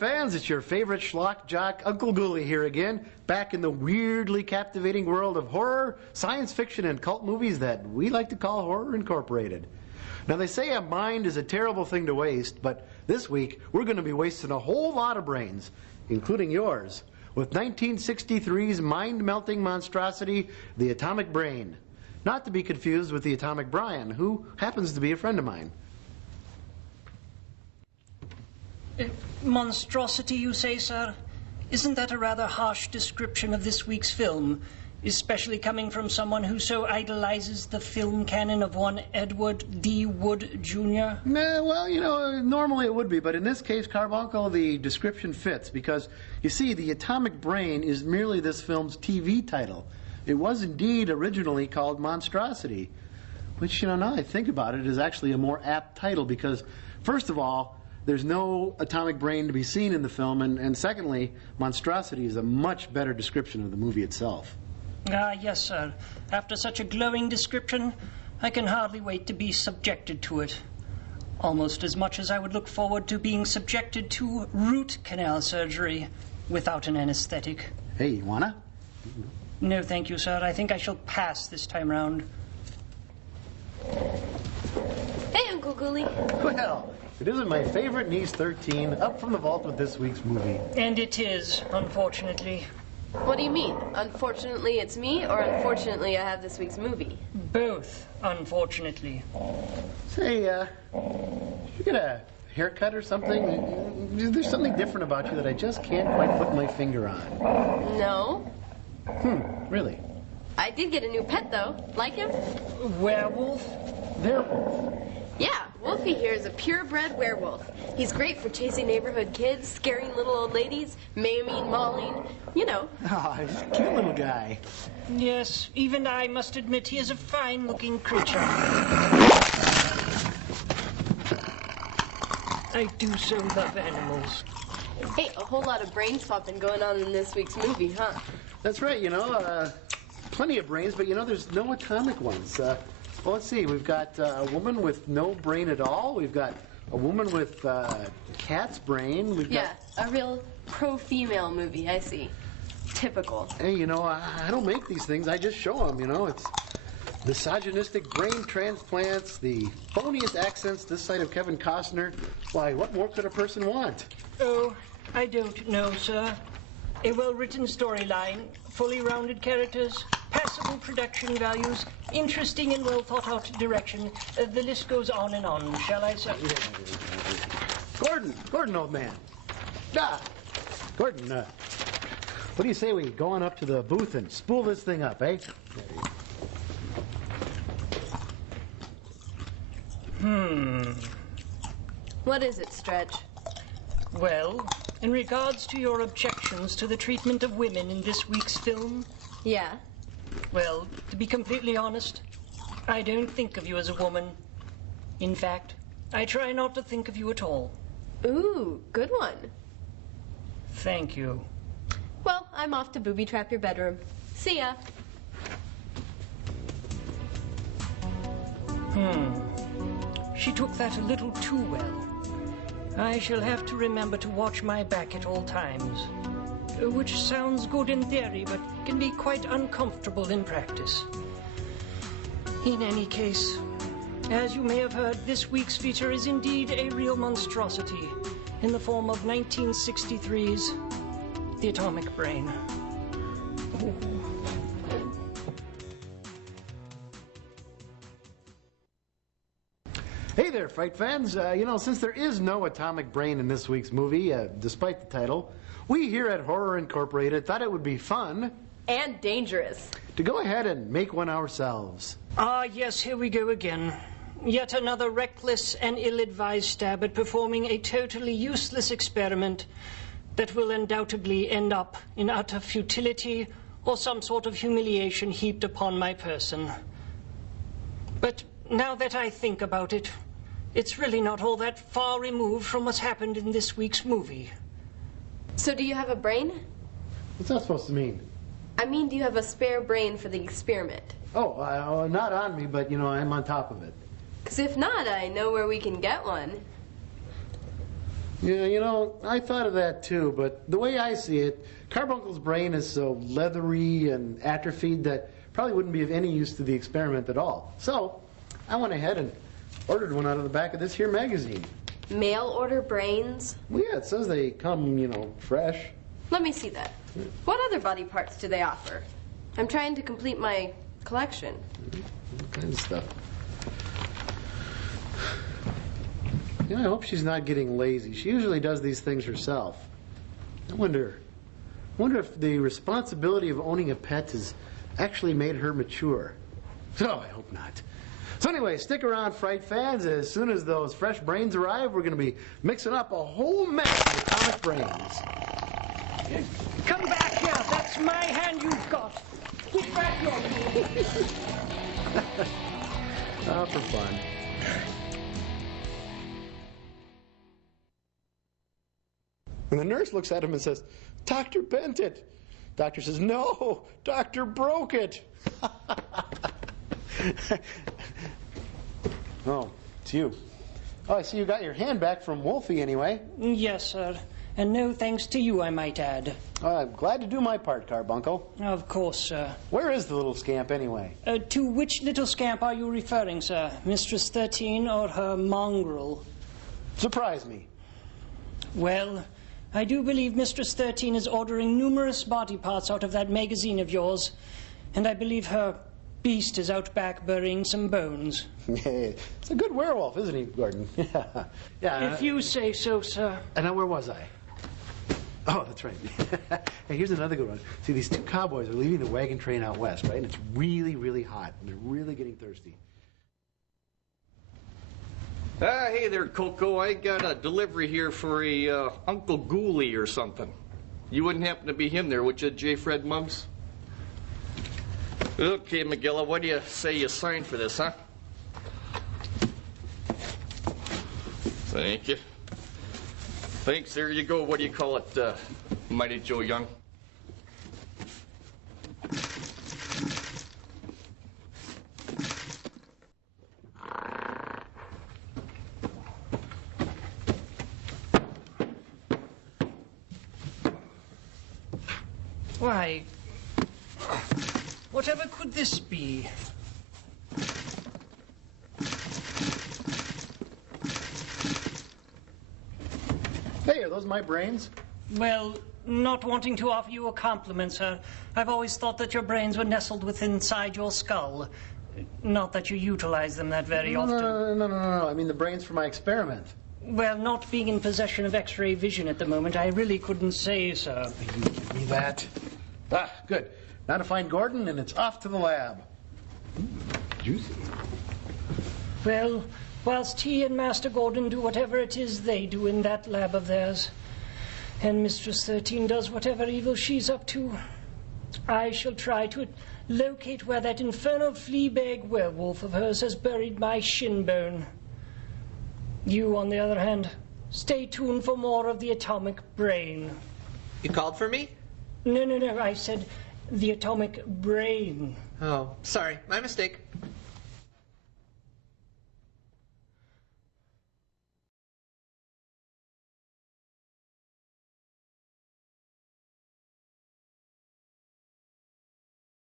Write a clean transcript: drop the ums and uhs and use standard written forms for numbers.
fans, it's your favorite schlock jock, Uncle Ghoulie here again, back in the weirdly captivating world of horror, science fiction, and cult movies that we like to call Horror Incorporated. Now, they say a mind is a terrible thing to waste, but this week we're going to be wasting a whole lot of brains, including yours, with 1963's mind-melting monstrosity, the Atomic Brain. Not to be confused with the Atomic Brian, who happens to be a friend of mine. Monstrosity, you say, sir? Isn't that a rather harsh description of this week's film, especially coming from someone who so idolizes the film canon of one Edward D. Wood, Jr.? Nah, well, you know, normally it would be, but in this case, Carbuncle, the description fits, because, you see, the Atomic Brain is merely this film's TV title. It was indeed originally called Monstrosity, which, you know, now I think about it, is actually a more apt title, because, first of all, there's no atomic brain to be seen in the film, and secondly, Monstrosity is a much better description of the movie itself. Ah, yes, sir. After such a glowing description, I can hardly wait to be subjected to it. Almost as much as I would look forward to being subjected to root canal surgery without an anesthetic. Hey, you wanna? No, thank you, sir. I think I shall pass this time round. Hey, Uncle Ghoulie. Well, it isn't my favorite niece, 13, up from the vault with this week's movie. And it is, unfortunately. What do you mean? Unfortunately it's me, or unfortunately I have this week's movie? Both, unfortunately. Say, you get a haircut or something? There's something different about you that I just can't quite put my finger on. No. Really? I did get a new pet, though. Like him? Werewolf? Werewolf. Yeah, Wolfie here is a purebred werewolf. He's great for chasing neighborhood kids, scaring little old ladies, maiming, mauling, you know. Oh, he's a cute little guy. Yes, even I must admit he is a fine-looking creature. I do so love animals. Hey, a whole lot of brain swapping going on in this week's movie, huh? That's right, you know, plenty of brains, but you know, there's no atomic ones. Well, let's see, we've got a woman with no brain at all. We've got a woman with cat's brain. We've got... Yeah, a real pro-female movie, I see. Typical. Hey, you know, I don't make these things, I just show them, you know. It's misogynistic brain transplants, the phoniest accents this side of Kevin Costner. Why, what more could a person want? Oh, I don't know, sir. A well-written storyline, fully rounded characters, passable production values, interesting and well-thought-out direction. The list goes on and on, shall I say? Gordon, old man. Gordon, what do you say we go on up to the booth and spool this thing up, eh? What is it, Stretch? Well, in regards to your objections to the treatment of women in this week's film... Yeah? Well, to be completely honest, I don't think of you as a woman. In fact, I try not to think of you at all. Ooh, good one. Thank you. Well, I'm off to booby-trap your bedroom. See ya. She took that a little too well. I shall have to remember to watch my back at all times. Which sounds good in theory, but can be quite uncomfortable in practice. In any case, as you may have heard, this week's feature is indeed a real monstrosity in the form of 1963's The Atomic Brain. Hey there, Fright fans. You know, since there is no atomic brain in this week's movie, despite the title, we here at Horror Incorporated thought it would be fun... And dangerous. ...to go ahead and make one ourselves. Ah, yes, here we go again. Yet another reckless and ill-advised stab at performing a totally useless experiment that will undoubtedly end up in utter futility or some sort of humiliation heaped upon my person. But now that I think about it, it's really not all that far removed from what's happened in this week's movie. So do you have a brain? What's that supposed to mean? I mean, do you have a spare brain for the experiment? Oh, not on me, but, you know, I'm on top of it. Because if not, I know where we can get one. Yeah, you know, I thought of that too, but the way I see it, Carbuncle's brain is so leathery and atrophied that probably wouldn't be of any use to the experiment at all. So, I went ahead and ordered one out of the back of this here magazine. Mail order brains? Well, yeah, it says they come, you know, fresh. Let me see that. What other body parts do they offer? I'm trying to complete my collection. All kinds of stuff. You know, I hope she's not getting lazy. She usually does these things herself. I wonder if the responsibility of owning a pet has actually made her mature. Oh, I hope not. So anyway, stick around, Fright fans. As soon as those fresh brains arrive, we're going to be mixing up a whole mess of atomic brains. Come back here. That's my hand you've got. Get back your Oh, for fun. And the nurse looks at him and says, "Doctor bent it." Doctor says, "No, doctor broke it." Oh, it's you. Oh, I see you got your hand back from Wolfie anyway. Yes, sir. And no thanks to you, I might add. I'm glad to do my part, Carbuncle. Of course, sir. Where is the little scamp anyway? To which little scamp are you referring, sir? Mistress 13 or her mongrel? Surprise me. Well, I do believe Mistress 13 is ordering numerous body parts out of that magazine of yours, and I believe her beast is out back burying some bones. It's a good werewolf, isn't he, Gordon? Yeah. If you say so, sir. And now where was I? Oh, that's right. Hey, here's another good one. See, these two cowboys are leaving the wagon train out west, right? And it's really, really hot, and they're really getting thirsty. Hey there, Coco. I got a delivery here for a Uncle Ghoulie or something. You wouldn't happen to be him there, would you, J. Fred Muggs? Okay, McGilla, what do you say you sign for this, huh? Thank you. Thanks, there you go. What do you call it, Mighty Joe Young? Why, whatever could this be? Hey, are those my brains? Well, not wanting to offer you a compliment, sir, I've always thought that your brains were nestled within inside your skull. Not that you utilize them that very often. No. I mean the brains for my experiment. Well, not being in possession of X-ray vision at the moment, I really couldn't say, sir. You give me that. Ah, good. Now to find Gordon, and it's off to the lab. Juicy. Well, whilst he and Master Gordon do whatever it is they do in that lab of theirs, and Mistress 13 does whatever evil she's up to, I shall try to locate where that infernal flea-bag werewolf of hers has buried my shin bone. You, on the other hand, stay tuned for more of the atomic brain. You called for me? No, I said the atomic brain. Oh, sorry, my mistake.